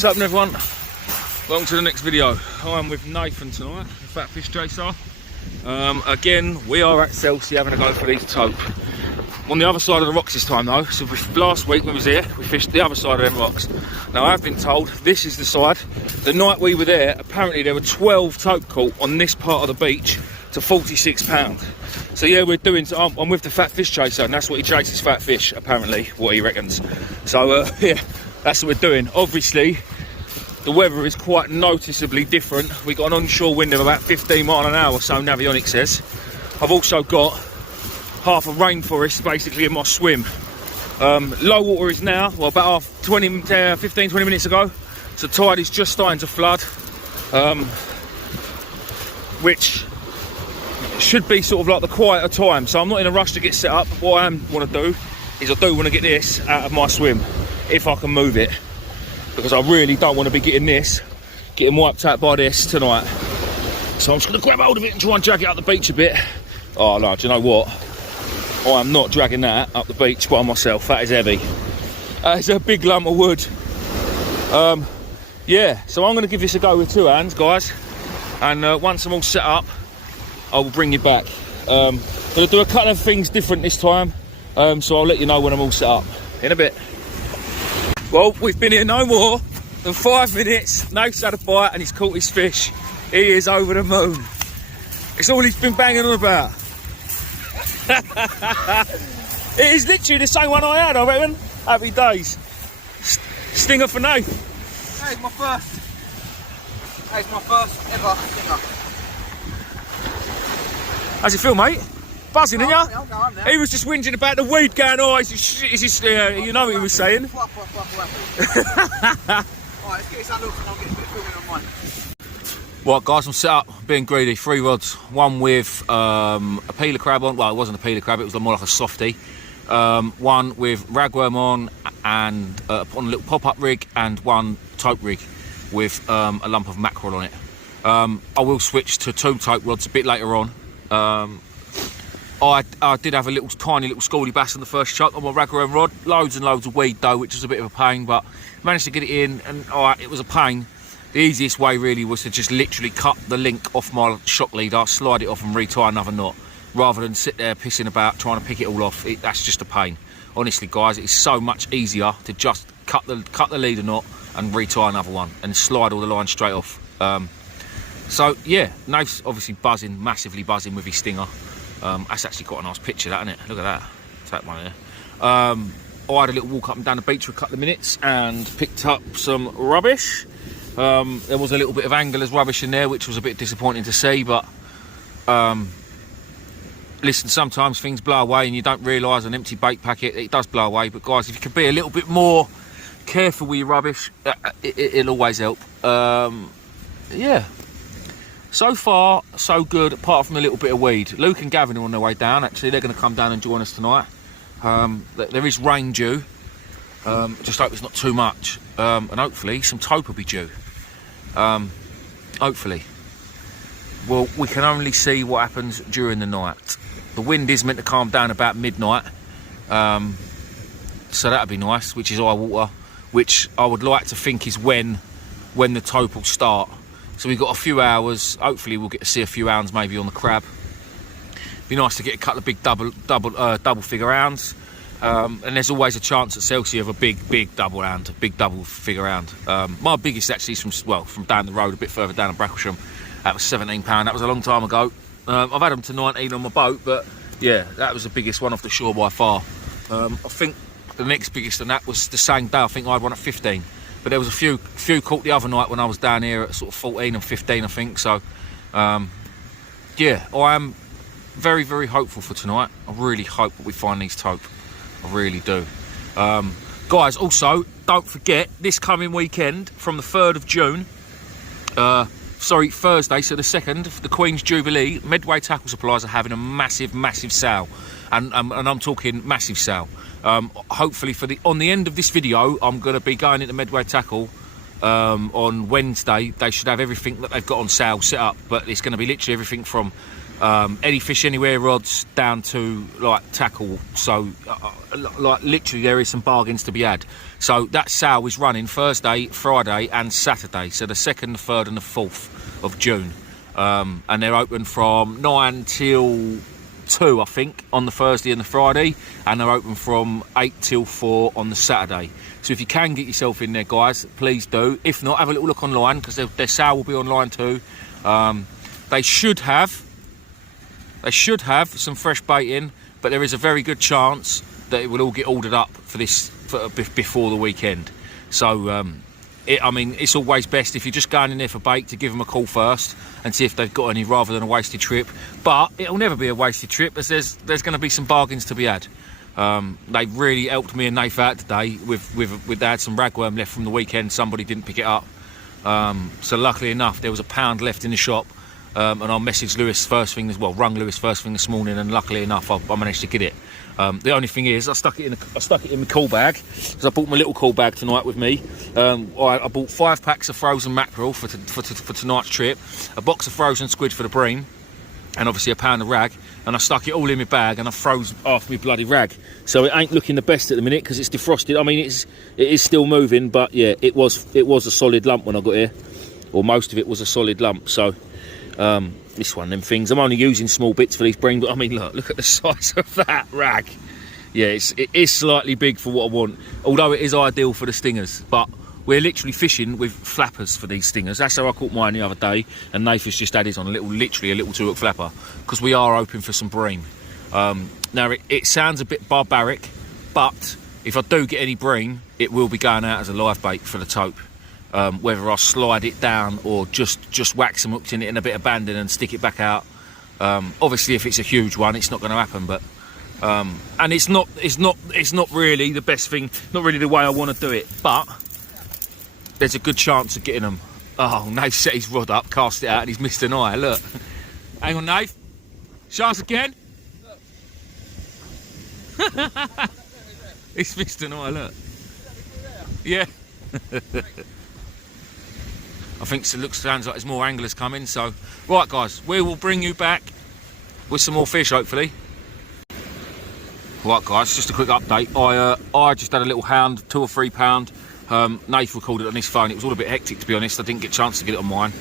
What's happening, everyone? Welcome to the next video. I'm with Nathan tonight, the Fat Fish Chaser. Again, we are at Chelsea having a go for these tope. On the other side of the rocks this time though, so last week when we was here, we fished the other side of them rocks. Now I've been told this is the side. The night we were there, apparently there were 12 tope caught on this part of the beach to 46 pounds. So yeah, we're doing, I'm with the Fat Fish Chaser, and that's what he chases, fat fish, apparently, what he reckons. So yeah, that's what we're doing. Obviously, the weather is quite noticeably different. We got an onshore wind of about 15 miles an hour, so Navionics says. I've also got half a rainforest basically in my swim. Low water is now, well, about 15-20 minutes ago. So tide is just starting to flood, which should be sort of like the quieter time. So I'm not in a rush to get set up. What I want to do is I do want to get this out of my swim, if I can move it. Because I really don't want to be getting wiped out by this tonight. So I'm just going to grab hold of it and try and drag it up the beach a bit. Oh no, do you know what? I am not dragging that up the beach by myself. That is heavy. It's a big lump of wood. Yeah, so I'm going to give this a go with two hands, guys. And once I'm all set up, I will bring you back. I'm going to do a couple of things different this time. So I'll let you know when I'm all set up. In a bit. Well, we've been here no more than 5 minutes. Nath's had a bite and he's caught his fish. He is over the moon. It's all he's been banging on about. It is literally the same one I had, I reckon. Happy days. Stinger for Nath. That is my first ever stinger. How's it feel, mate? Buzzing, isn't ya? No, he was just whinging about the weed going, oh, is this, you know what he was saying. Alright, let's get this unlocked and I'll get a bit of filming on mine. Right, guys, I'm set up, being greedy. 3 rods, one with a peeler crab on. Well, it wasn't a peeler crab, it was more like a softie. One with ragworm on and on a little pop-up rig, and one tope rig with a lump of mackerel on it. I will switch to 2 tope rods a bit later on. I did have a tiny little schoolie bass on the first chuck on my ragworm rod. Loads and loads of weed though, which was a bit of a pain, but managed to get it in, and it was a pain. The easiest way really was to just literally cut the link off my shock leader, slide it off and retie another knot, rather than sit there pissing about trying to pick it all off. That's just a pain. Honestly, guys, it's so much easier to just cut the leader knot and retie another one and slide all the lines straight off. So yeah, Nath's obviously buzzing, massively buzzing with his stinger. That's actually quite a nice picture, that, isn't it? Look at that. Take one there. I had a little walk up and down the beach for a couple of minutes and picked up some rubbish. There was a little bit of angler's rubbish in there, which was a bit disappointing to see, but listen, sometimes things blow away and you don't realise an empty bait packet, it does blow away. But guys, if you can be a little bit more careful with your rubbish, it'll always help. Yeah. So far, so good, apart from a little bit of weed. Luke and Gavin are on their way down. Actually, they're going to come down and join us tonight. There is rain due. Just hope it's not too much. And hopefully, some tope will be due. Hopefully. Well, we can only see what happens during the night. The wind is meant to calm down about midnight. So that'd be nice, which is high water. Which I would like to think is when the tope will start. So we've got a few hours. Hopefully we'll get to see a few hounds maybe on the crab. Be nice to get a couple of big double figure hounds. And there's always a chance at Chelsea of a big double hound, a big double figure hound. My biggest actually is from down the road, a bit further down in Bracklesham. That was £17. That was a long time ago. I've had them to 19 on my boat, but yeah, that was the biggest one off the shore by far. I think the next biggest than that was the same day. I think I had one at 15. But there was a few caught the other night when I was down here at sort of 14 and 15, I think. So, yeah, I am very, very hopeful for tonight. I really hope that we find these tope. I really do. Guys, also, don't forget, this coming weekend, from the 3rd of June, Thursday, so the 2nd, the Queen's Jubilee, Medway Tackle Supplies are having a massive, massive sale. And I'm talking massive sale. Hopefully on the end of this video, I'm going to be going into Medway Tackle on Wednesday. They should have everything that they've got on sale set up, but it's going to be literally everything from any fish anywhere rods down to like tackle. So like literally there is some bargains to be had. So that sale is running Thursday, Friday and Saturday, so the 2nd, the 3rd and the 4th of June. And they're open from 9 till 2, I think, on the Thursday and the Friday, and they're open from 8 till 4 on the Saturday. So if you can get yourself in there, guys, please do. If not, have a little look online, because their sale will be online too. They should have some fresh bait in, but there is a very good chance that it will all get ordered up for before the weekend. So I mean, it's always best if you're just going in there for bait to give them a call first and see if they've got any, rather than a wasted trip. But it'll never be a wasted trip, as there's going to be some bargains to be had. They really helped me and Nath out today with they had some ragworm left from the weekend. Somebody didn't pick it up, so luckily enough there was a pound left in the shop, and I messaged Lewis first thing rung Lewis first thing this morning, and luckily enough I managed to get it. The only thing is I stuck it in my cool bag, because I bought my little cool bag tonight with me. I bought 5 packs of frozen mackerel for tonight's trip, a box of frozen squid for the bream, and obviously a pound of rag, and I stuck it all in my bag and I froze half my bloody rag. So it ain't looking the best at the minute because it's defrosted. I mean, it is still moving, but yeah, it was a solid lump when I got here, or most of it was a solid lump. So this one of them things, I'm only using small bits for these bream, but I mean, look at the size of that rag. Yeah, it is slightly big for what I want, although it is ideal for the stingers. But we're literally fishing with flappers for these stingers. That's how I caught mine the other day, and Nathan's just had his on literally a little 2-hook flapper, because we are hoping for some bream. Now it sounds a bit barbaric, but if I do get any bream, it will be going out as a live bait for the tope. Whether I slide it down or just whack some hooks in it and a bit of banding and stick it back out. Obviously, if it's a huge one, it's not going to happen. But and it's not really the best thing, not really the way I want to do it. But there's a good chance of getting them. Oh, Nath set his rod up, cast it out, and he's missed an eye. Look, hang on, Nath. Chance again. He's missed an eye. Look. Yeah. I think sounds like there's more anglers coming. So, right, guys, we will bring you back with some more fish, hopefully. Right, guys, just a quick update. I just had a little hound, 2 or 3 pound. Nath recorded it on his phone. It was all a bit hectic, to be honest. I didn't get a chance to get it on mine.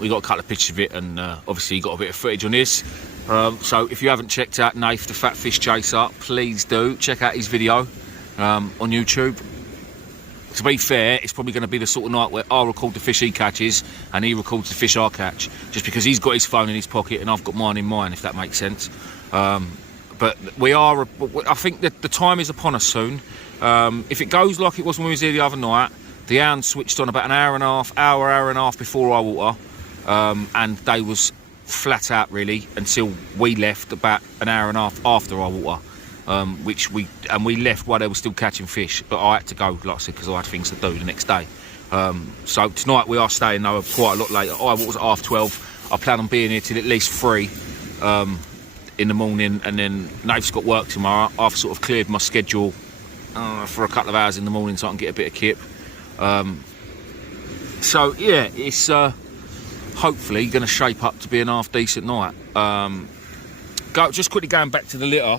We got a couple of pictures of it, and obviously he got a bit of footage on his. So if you haven't checked out Nath, the Fat Fish Chaser, please do check out his video on YouTube. To be fair, it's probably going to be the sort of night where I'll record the fish he catches and he records the fish I catch, just because he's got his phone in his pocket and I've got mine in mine, if that makes sense. But I think that the time is upon us soon. If it goes like it was when we was here the other night, the hound switched on about an hour and a half before our water, and they was flat out really until we left about an hour and a half after our water. We left while they were still catching fish, but I had to go, like I said, because I had things to do the next day. So tonight we are staying though quite a lot later. What was it, 12:30? I plan on being here till at least 3 in the morning, and then Nath's got work tomorrow. I've sort of cleared my schedule for a couple of hours in the morning so I can get a bit of kip. So yeah, it's hopefully going to shape up to be an half decent night. Just quickly going back to the litter.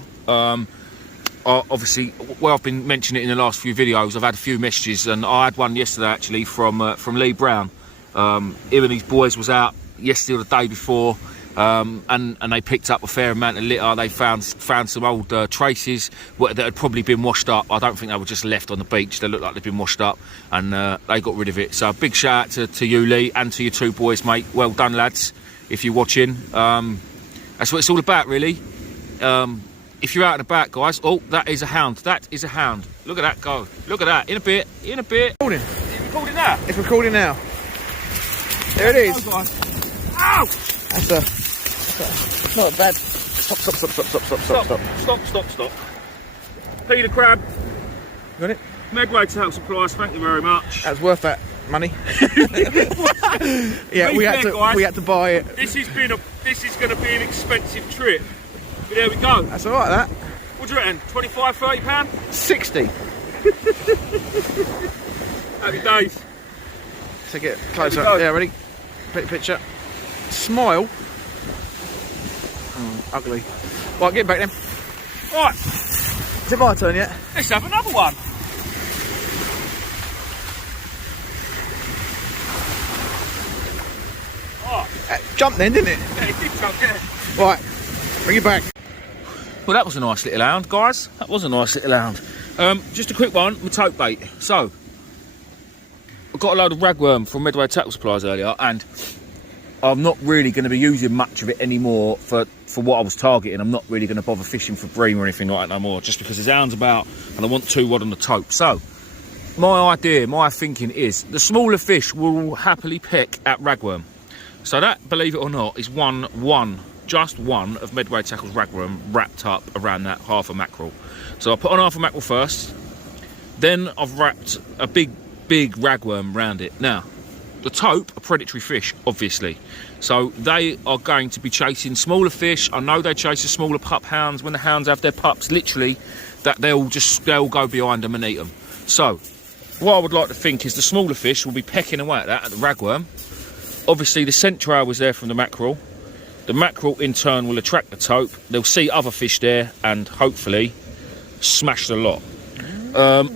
Obviously, well, I've been mentioning it in the last few videos. I've had a few messages, and I had one yesterday actually from Lee Brown. Him and his boys was out yesterday or the day before, and they picked up a fair amount of litter. They found some old traces that had probably been washed up. I don't think they were just left on the beach. They looked like they'd been washed up, and they got rid of it. So a big shout out to you, Lee, and to your 2 boys, mate. Well done, lads, if you're watching. That's what it's all about, really. If you're out and about, guys. Oh, that is a hound. That is a hound. Look at that go. Look at that. In a bit. In a bit. Recording. Is it recording now? It's recording now. There it is. Go, guys. Ow! That's not bad. Stop. Peter Crab. Got it? Megway Tackle Supplies. Thank you very much. That's worth that money. Yeah, we had to buy it. This is going to be an expensive trip. But there we go. That's alright, that. What do you reckon? 25, 30 pound? 60. Happy days. So get closer. Yeah, ready? Picture. Smile. Oh, ugly. Right, get back then. Right. Is it my turn yet? Let's have another one. Jump then, didn't it? Yeah, it did jump, yeah. Right, bring it back. Well, that was a nice little hound, guys. That was a nice little hound. Just a quick one with tope bait. So, I got a load of ragworm from Medway Tackle Supplies earlier, and I'm not really going to be using much of it anymore for what I was targeting. I'm not really going to bother fishing for bream or anything like that no more, just because there's hounds about and I want 2 rod on the tope. So, my idea, my thinking is the smaller fish will happily peck at ragworm. So that, believe it or not, is just one of Medway Tackle's ragworm wrapped up around that half a mackerel. So I put on half a mackerel first, then I've wrapped a big ragworm around it. Now, the tope are predatory fish, obviously. So they are going to be chasing smaller fish. I know they chase the smaller pup hounds. When the hounds have their pups, literally, that they'll go behind them and eat them. So, what I would like to think is the smaller fish will be pecking away at the ragworm. Obviously, the scent trail was there from the mackerel. The mackerel, in turn, will attract the tope. They'll see other fish there and, hopefully, smash the lot.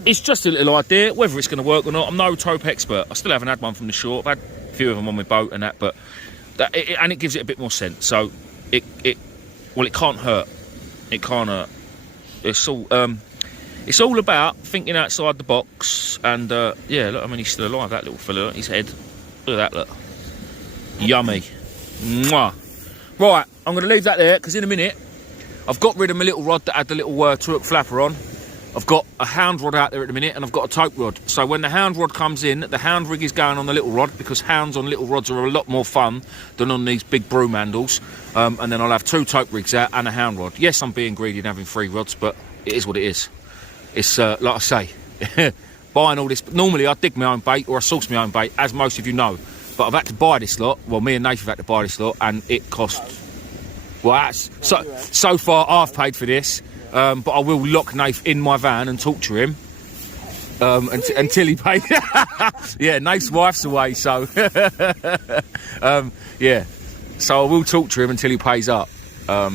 It's just a little idea. Whether it's going to work or not, I'm no tope expert. I still haven't had one from the shore. I've had a few of them on my boat and that, but... and it gives it a bit more scent. So, it can't hurt. It can't hurt. It's all about thinking outside the box. And, yeah, look, I mean, he's still alive, that little fella. Look, his head. Look at that, look. Yummy. Mwah. Right, I'm going to leave that there because in a minute I've got rid of my little rod that had the little two-hook flapper on. I've got a hound rod out there at the minute and I've got a tope rod. So when the hound rod comes in, the hound rig is going on the little rod because hounds on little rods are a lot more fun than on these big broom handles. And then I'll have 2 tope rigs out and a hound rod. Yes, I'm being greedy and having 3 rods, but it is what it is. It's like I say, buying all this. Normally I dig my own bait or I source my own bait, as most of you know. But I've had to buy this lot. Well, me and Nath have had to buy this lot, and it cost. Well, that's so far I've paid for this, but I will lock Nath in my van and torture him until he pays. Yeah, Nath's wife's away, so yeah. So I will torture him until he pays up. I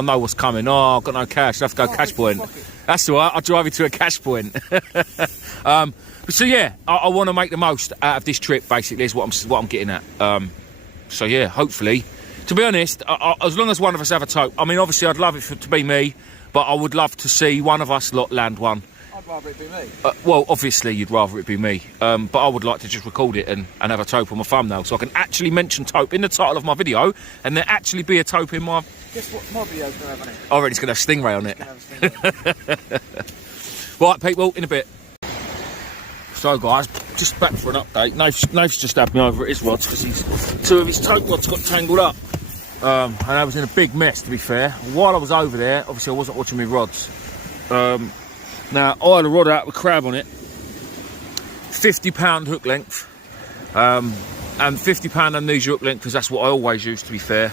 know what's coming. Oh, I've got no cash. I have to go cash point. That's all right. I'll drive you to a cash point. So yeah, I want to make the most out of this trip. Basically, is what I'm getting at. So yeah, hopefully, to be honest, as long as one of us have a tope. I mean, obviously, I'd love it to be me, but I would love to see one of us lot land one. I'd rather it be me. Well, obviously, you'd rather it be me, but I would like to just record it and have a tope on my thumbnail, so I can actually mention tope in the title of my video, and there actually be a tope in my. Guess what my video's going to have on it? I reckon it's going to have stingray on it. Right, people, in a bit. So guys, just back for an update. Nath's just had me over at his rods because 2 of his tope rods got tangled up. And I was in a big mess, to be fair. While I was over there, obviously I wasn't watching my rods. Now, I had a rod out with crab on it. £50 hook length. And £50 amnesia hook length because that's what I always use, to be fair.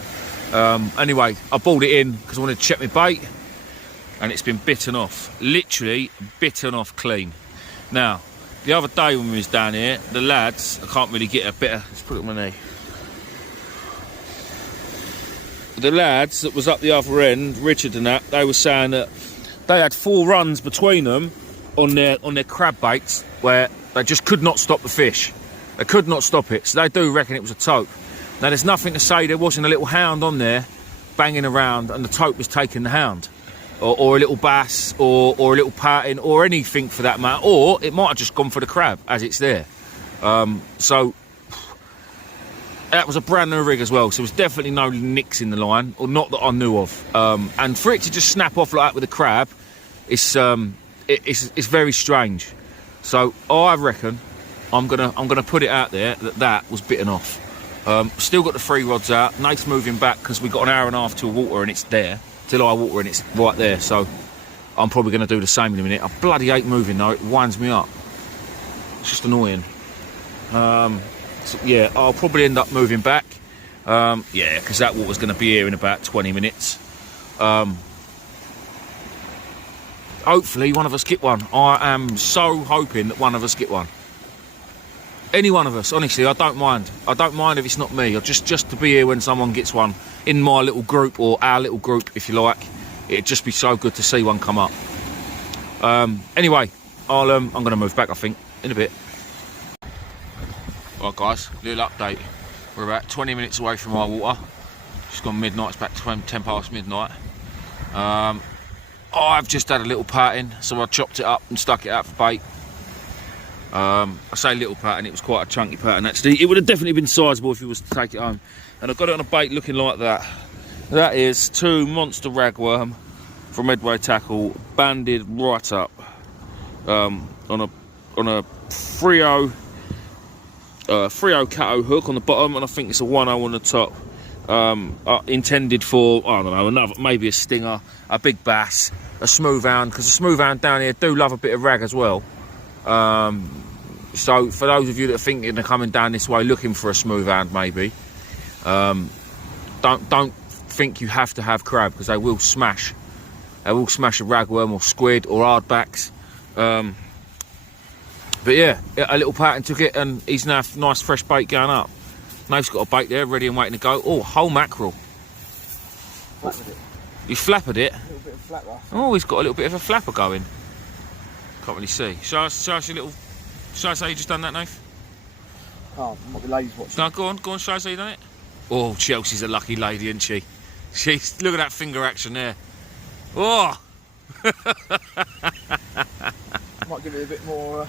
Anyway, I balled it in because I wanted to check my bait. And it's been bitten off. Literally bitten off clean. Now, the other day when we was down here, the lads, I can't really get a bit of, let's put it on my knee. The lads that was up the other end, Richard and that, they were saying that they had 4 runs between them on their crab baits where they just could not stop the fish. They could not stop it, so they do reckon it was a tope. Now there's nothing to say there wasn't a little hound on there banging around and the tope was taking the hound. Or a little bass, or a little pattern, or anything for that matter. Or it might have just gone for the crab, as it's there. So, that was a brand new rig as well, so there was definitely no nicks in the line, or not that I knew of. And for it to just snap off like that with a crab, it's very strange. So, I reckon I'm gonna put it out there that was bitten off. Still got the 3 rods out. Nate's moving back because we've got an hour and a half till water and it's there. Till I water and it's right there, so I'm probably going to do the same in a minute. I bloody hate moving though, it winds me up. It's just annoying. So, yeah, I'll probably end up moving back. Yeah, because that water's going to be here in about 20 minutes. Hopefully one of us get one. I am so hoping that one of us get one. Any one of us, honestly, I don't mind. I don't mind if it's not me. Or just to be here when someone gets one in my little group, or our little group, if you like. it'd just be so good to see one come up. Anyway, I'm going to move back, I think, in a bit. Right, guys, little update. We're about 20 minutes away from our water. It's gone midnight, it's back to 10 past midnight. I've just had a little patting, so I chopped it up and stuck it out for bait. I say little pattern, it was quite a chunky pattern actually. It would have definitely been sizable if you was to take it home. And I've got it on a bait looking like that. That is 2 monster ragworm from Medway Tackle, banded right up on a Frio Cato hook on the bottom, and I think it's a 1-0 on the top. Intended for, I don't know, maybe a stinger, a big bass, a smooth hound, because the smooth hound down here do love a bit of rag as well. So for those of you that are thinking of coming down this way looking for a smooth hound, maybe don't think you have to have crab, because they will smash a ragworm or squid or hardbacks. But yeah, a little pattern took it, and he's now nice fresh bait going up. Nath's got a bait there ready and waiting to go. Oh, whole mackerel. Flappered it. You flappered it? A little bit of flapper. Oh, he's got a little bit of a flapper going. Can't really see. Shall I say you just done that, Nath? Oh, might be ladies watching. No, go on, shall I say you done it? Oh, Chelsea's a lucky lady, isn't she? Look at that finger action there. Oh! Might give it a bit more...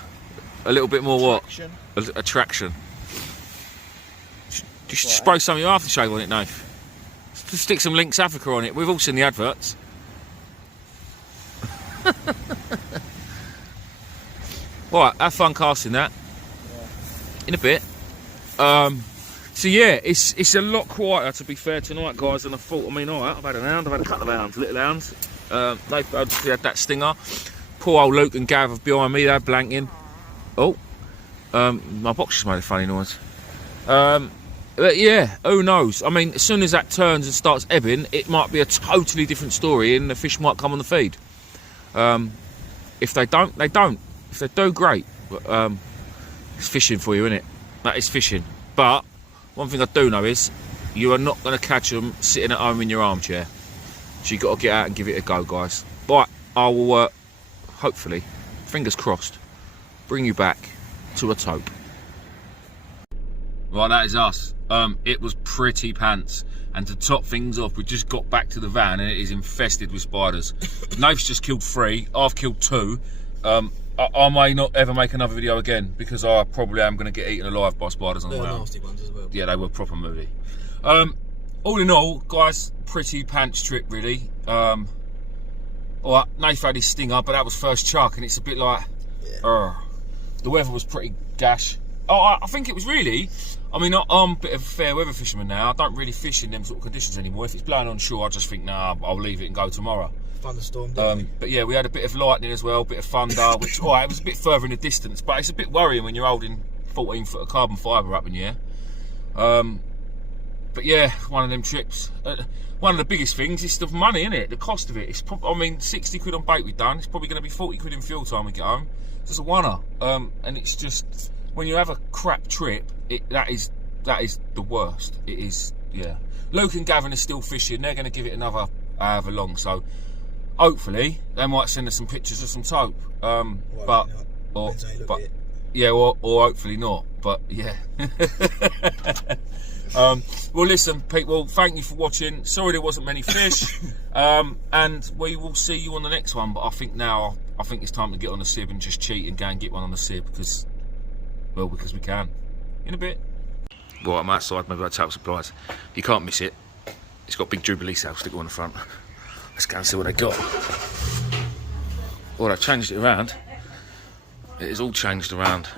a little bit more attraction. What? Attraction. You should spray some of your aftershave on it, Nath. Just stick some Lynx Africa on it. We've all seen the adverts. Right, have fun casting that. Yeah. In a bit. So yeah, it's a lot quieter, to be fair, tonight, guys, than I thought. I mean, alright, I've had an hound, I've had a couple of hounds, little hounds. They've obviously had that stinger. Poor old Luke and Gav are behind me, they're blanking. Oh, my box just made a funny noise. But yeah, who knows? I mean, as soon as that turns and starts ebbing, it might be a totally different story, and the fish might come on the feed. If they don't, they don't. If they do, great. But, it's fishing for you, isn't it? That is fishing. But one thing I do know is you are not going to catch them sitting at home in your armchair. So you've got to get out and give it a go, guys. Right, I will, hopefully, fingers crossed, bring you back to a tope. Right, that is us. It was pretty pants. And to top things off, we just got back to the van and it is infested with spiders. Nath's just killed 3, I've killed 2. I may not ever make another video again, because I probably am going to get eaten alive by spiders on the way home. Nasty ones as well. Yeah, they were proper moody. All in all, guys, pretty pants trip, really. All right, Nath had his stinger, but that was first chuck, and it's a bit like, the weather was pretty gash. Oh, I think it was really, I mean, I'm a bit of a fair weather fisherman now. I don't really fish in them sort of conditions anymore. If it's blowing on shore, I just think, nah, I'll leave it and go tomorrow. Thunderstorm, but yeah, we had a bit of lightning as well, a bit of thunder, which, it was a bit further in the distance, but it's a bit worrying when you're holding 14 foot of carbon fibre up in the air. But yeah, one of them trips. One of the biggest things is the money, isn't it? The cost of it. It's I mean, 60 quid on bait we've done. It's probably going to be 40 quid in fuel time we get home. It's just a one-er. And it's just, when you have a crap trip, that is the worst. It is, yeah. Luke and Gavin are still fishing. They're going to give it another however long. So hopefully they might send us some pictures of some tope. Or hopefully not. But yeah. Well, listen, people, thank you for watching. Sorry there wasn't many fish, and we will see you on the next one. But I think it's time to get on the sib and just cheat and go and get one on the sib, because we can. In a bit. Right, I'm outside maybe Tackle Supplies. You can't miss it. It's got big Jubilee sale sticker on the front. Let's go and see what they got. Well, they've changed it around. It is all changed around.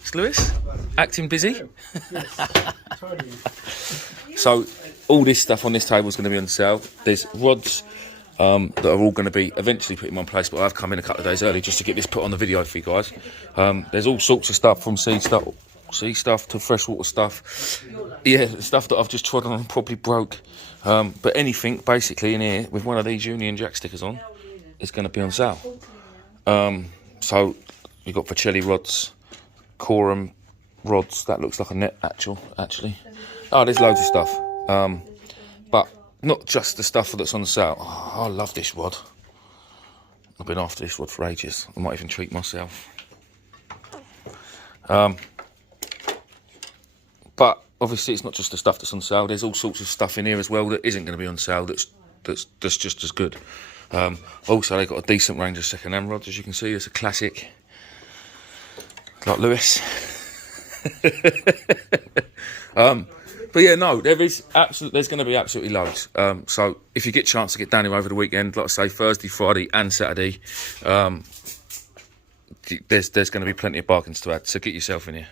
It's Lewis, acting busy. So all this stuff on this table is going to be on sale. There's rods that are all going to be eventually put in one place, but I've come in a couple of days early just to get this put on the video for you guys. There's all sorts of stuff, from sea stuff to freshwater stuff. Yeah, stuff that I've just trodden on and probably broke. But anything basically in here with one of these Union Jack stickers on is going to be on sale. So you've got Vercelli rods, Corum rods. That looks like a net actually. Oh, there's loads of stuff. But not just the stuff that's on sale. Oh, I love this rod. I've been after this rod for ages. I might even treat myself. But obviously it's not just the stuff that's on sale. There's all sorts of stuff in here as well that isn't going to be on sale that's just as good. Also, they've got a decent range of second-hand rods, as you can see. It's a classic, like Lewis. But yeah, no, there's going to be absolutely loads. So if you get a chance to get down here over the weekend, like I say, Thursday, Friday and Saturday, there's going to be plenty of bargains to add, so get yourself in here.